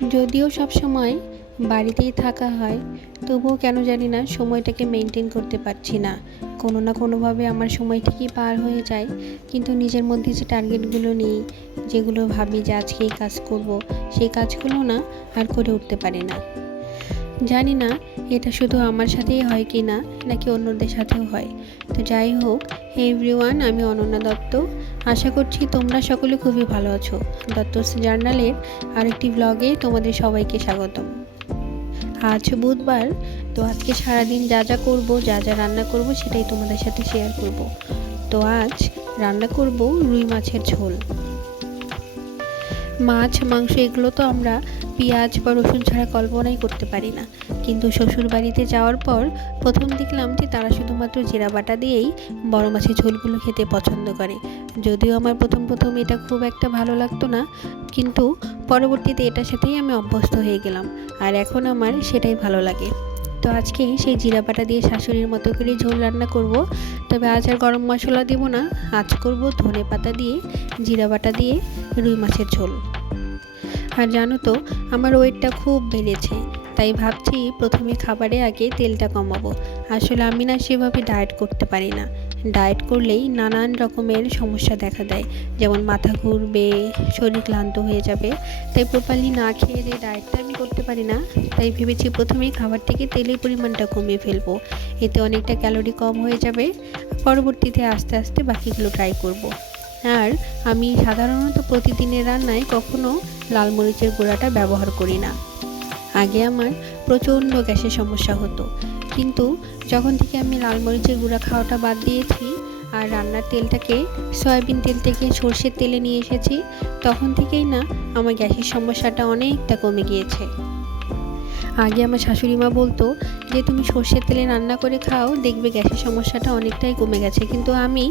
যদিও সবসময় বাড়িতেই থাকা হয়, তবুও কেন জানি না সময়টাকে মেনটেন করতে পারছি না। কোনো না কোনোভাবে আমার সময় ঠিকই পার হয়ে যায়, কিন্তু নিজের মধ্যে যে টার্গেটগুলো নিই, যেগুলো ভাবি যে আজকে এই কাজ করব, সেই কাজগুলো না আর করে উঠতে পারি না। জানি না এটা শুধু আমার সাথেই হয় কি না, নাকি অন্যদের সাথেও হয়। তো যাই হোক, হে এভরিওয়ান, আমি অনন্যা দত্ত। আশা করছি তোমরা সকলে খুবই ভালো আছো। দত্তস জার্নালের আরেকটি ব্লগে তোমাদের সবাইকে স্বাগতম। আজ বুধবার, তো আজকে সারাদিন যা যা করবো, যা যা রান্না করব সেটাই তোমাদের সাথে শেয়ার করব। তো আজ রান্না করব রুই মাছের ঝোল। মাছ, মাংস এগুলো তো আমরা পেঁয়াজ বা রসুন ছাড়া কল্পনাই করতে পারি না, কিন্তু শ্বশুর বাড়িতে যাওয়ার পর প্রথম দেখলাম যে তারা শুধুমাত্র জিরা বাটা দিয়েই বড় মাছের ঝোলগুলো খেতে পছন্দ করে। যদিও আমার প্রথম এটা খুব একটা ভালো লাগতো না, কিন্তু পরবর্তীতে এটার সাথেই আমি অভ্যস্ত হয়ে গেলাম, আর এখন আমার সেটাই ভালো লাগে। তো আজকে সেই জিরা বাটা দিয়ে শাশুড়ির মতো করে ঝোল রান্না করব। তবে আজ আর গরম মশলা দেব না, আজ করব ধনে পাতা দিয়ে জিরা বাটা দিয়ে রুই মাছের ঝোল। আর জানো তো, আমার ওয়েটটা খুব বেড়েছে, তাই ভাবছি প্রথমে খাবারে আগে তেলটা কমাবো। আসলে আমি না সেভাবে ডায়েট করতে পারি না। ডায়েট করলেই নানান রকমের সমস্যা দেখা দেয়, যেমন মাথা ঘুরবে, শরীর ক্লান্ত হয়ে যাবে। তাই প্রপারলি না খেয়ে যে ডায়েটটা আমি করতে পারি না, তাই ভেবেছি প্রথমেই খাবার থেকে তেলের পরিমাণটা কমিয়ে ফেলবো। এতে অনেকটা ক্যালোরি কম হয়ে যাবে। পরবর্তীতে আস্তে আস্তে বাকিগুলো ট্রাই করব। আর আমি সাধারণত প্রতিদিনের রান্নায় কখনো লাল মরিচের গুঁড়াটা ব্যবহার করি না। আগে আমার প্রচণ্ড গ্যাসের সমস্যা হতো, কিন্তু যখন থেকে আমি লাল মরিচের গুঁড়া খাওয়াটা বাদ দিয়েছি আর রান্নার তেলটাকে সয়াবিন তেল থেকে সর্ষের তেলে নিয়ে এসেছি, তখন থেকেই না আমার গ্যাসের সমস্যাটা অনেকটা কমে গিয়েছে। আগে আমার শাশুড়ি মা বলতো যে তুমি সর্ষের তেলে রান্না করে খাও, দেখবে গ্যাসের সমস্যাটা অনেকটাই কমে গেছে, কিন্তু আমি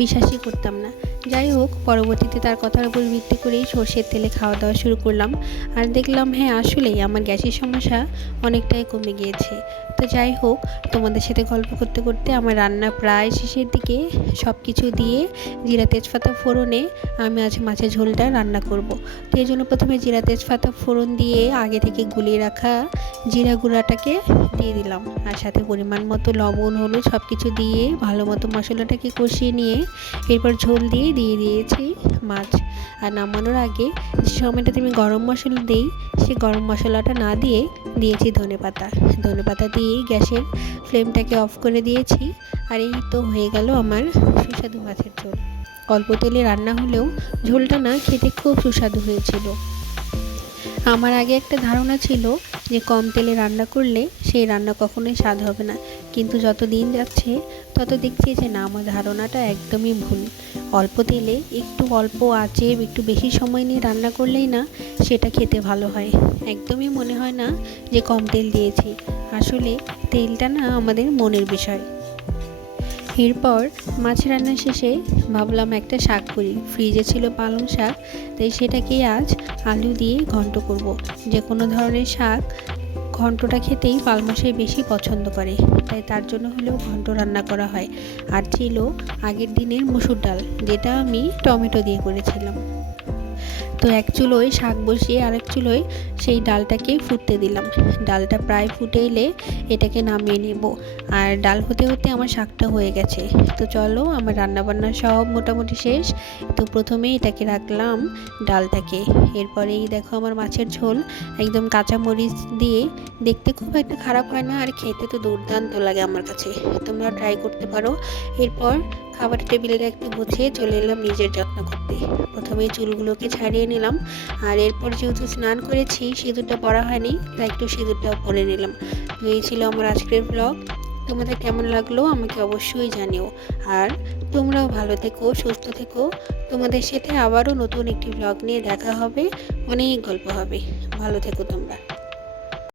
বিশ্বাসই করতাম না। যাই হোক, পরবর্তীতে তার কথার উপর ভিত্তি করেই সর্ষের তেলে খাওয়া দাওয়া শুরু করলাম, আর দেখলাম হ্যাঁ আসলেই আমার গ্যাসের সমস্যা অনেকটাই কমে গিয়েছে। তো যাই হোক, তোমাদের সাথে গল্প করতে করতে আমার রান্না প্রায় শেষের দিকে। সব কিছু দিয়ে জিরা তেজপাতা ফোড়নে আমি আজ মাছের ঝোলটা রান্না করব। তো এই জন্য প্রথমে জিরা তেজপাতা ফোড়ন দিয়ে আগে থেকে গুলিয়ে রাখা জিরা গুঁড়াটাকে দিয়ে দিলাম, আর সাথে পরিমাণ মতো লবণ, হলুদ সব কিছু দিয়ে ভালো মতো মশলাটাকে কষিয়ে নিয়ে এরপর ঝোল দিয়ে দিয়েছি মাছ। আর নামানোর আগে যে সময়টাতে আমি গরম মশলা দিই, সেই গরম মশলাটা না দিয়ে দিয়েছি ধনে পাতা দিয়ে গ্যাসের ফ্লেমটাকে অফ করে দিয়েছি। আর এই তো হয়ে গেল আমার সুস্বাদু মাছের ঝোল। অল্প তেলে রান্না হলেও ঝোলটা না খেতে খুব সুস্বাদু হয়েছিল। আমার আগে একটা ধারণা ছিল যে কম তেলে রান্না করলে সেই রান্না কখনোই স্বাদ হবে না, কিন্তু যত দিন যাচ্ছে তত দেখছি যে না, আমার ধারণাটা একদমই ভুল। অল্প তেলে একটু অল্প আঁচে একটু বেশি সময় নিয়ে রান্না করলেই না সেটা খেতে ভালো হয়। একদমই মনে হয় না যে কম তেল দিয়েছি। আসলে তেলটা না আমাদের মনের বিষয়। এরপর মাছ রান্না শেষে ভাবলাম একটা শাক করি। ফ্রিজে ছিল পালং শাক, তাই সেটাকেই আজ আলু দিয়ে ঘন্ট করব। যে কোনো ধরনের শাক ঘন্টটা খেতেই পালমশাই বেশি পছন্দ করে, তাই তার জন্য হলেও ঘন্ট রান্না করা হয়। আর ছিল আগের দিনের মসুর ডাল, যেটা আমি টমেটো দিয়ে করেছিলাম। তো এক চুলোয় শাক বসিয়ে আরেক চুলোয় সেই ডালটাকে ফুটতে দিলাম। ডালটা প্রায় ফুটে এলে এটাকে নামিয়ে নেব। আর ডাল হতে হতে আমার শাকটা হয়ে গেছে। তো চলো, আমার রান্নাবান্না সব মোটামুটি শেষ। তো প্রথমে এটাকে রাখলাম ডালটাকে। এরপরেই দেখো আমার মাছের ঝোল একদম কাঁচামরিচ দিয়ে দেখতে খুব একটা খারাপ হয় না, আর খেতে তো দুর্দান্ত লাগে আমার কাছে। তোমরা ট্রাই করতে পারো। এরপর খাবার টেবিলে একটু গুছিয়ে চলে এলাম নিজের যত্ন করতে। প্রথমে চুলগুলোকে ছাড়িয়ে নিলাম, আর এরপর যেহেতু স্নান করেছি, সিঁদুরটা পরা হয়নি, তাই একটু সিঁদুরটাও পরে নিলাম। তো এই ছিল আমার আজকের ব্লগ। তোমাদের কেমন লাগলো আমাকে অবশ্যই জানিও। আর তোমরাও ভালো থেকো, সুস্থ থেকো। তোমাদের সাথে আবারও নতুন একটি ব্লগ নিয়ে দেখা হবে, অনেক গল্প হবে। ভালো থেকো তোমরা।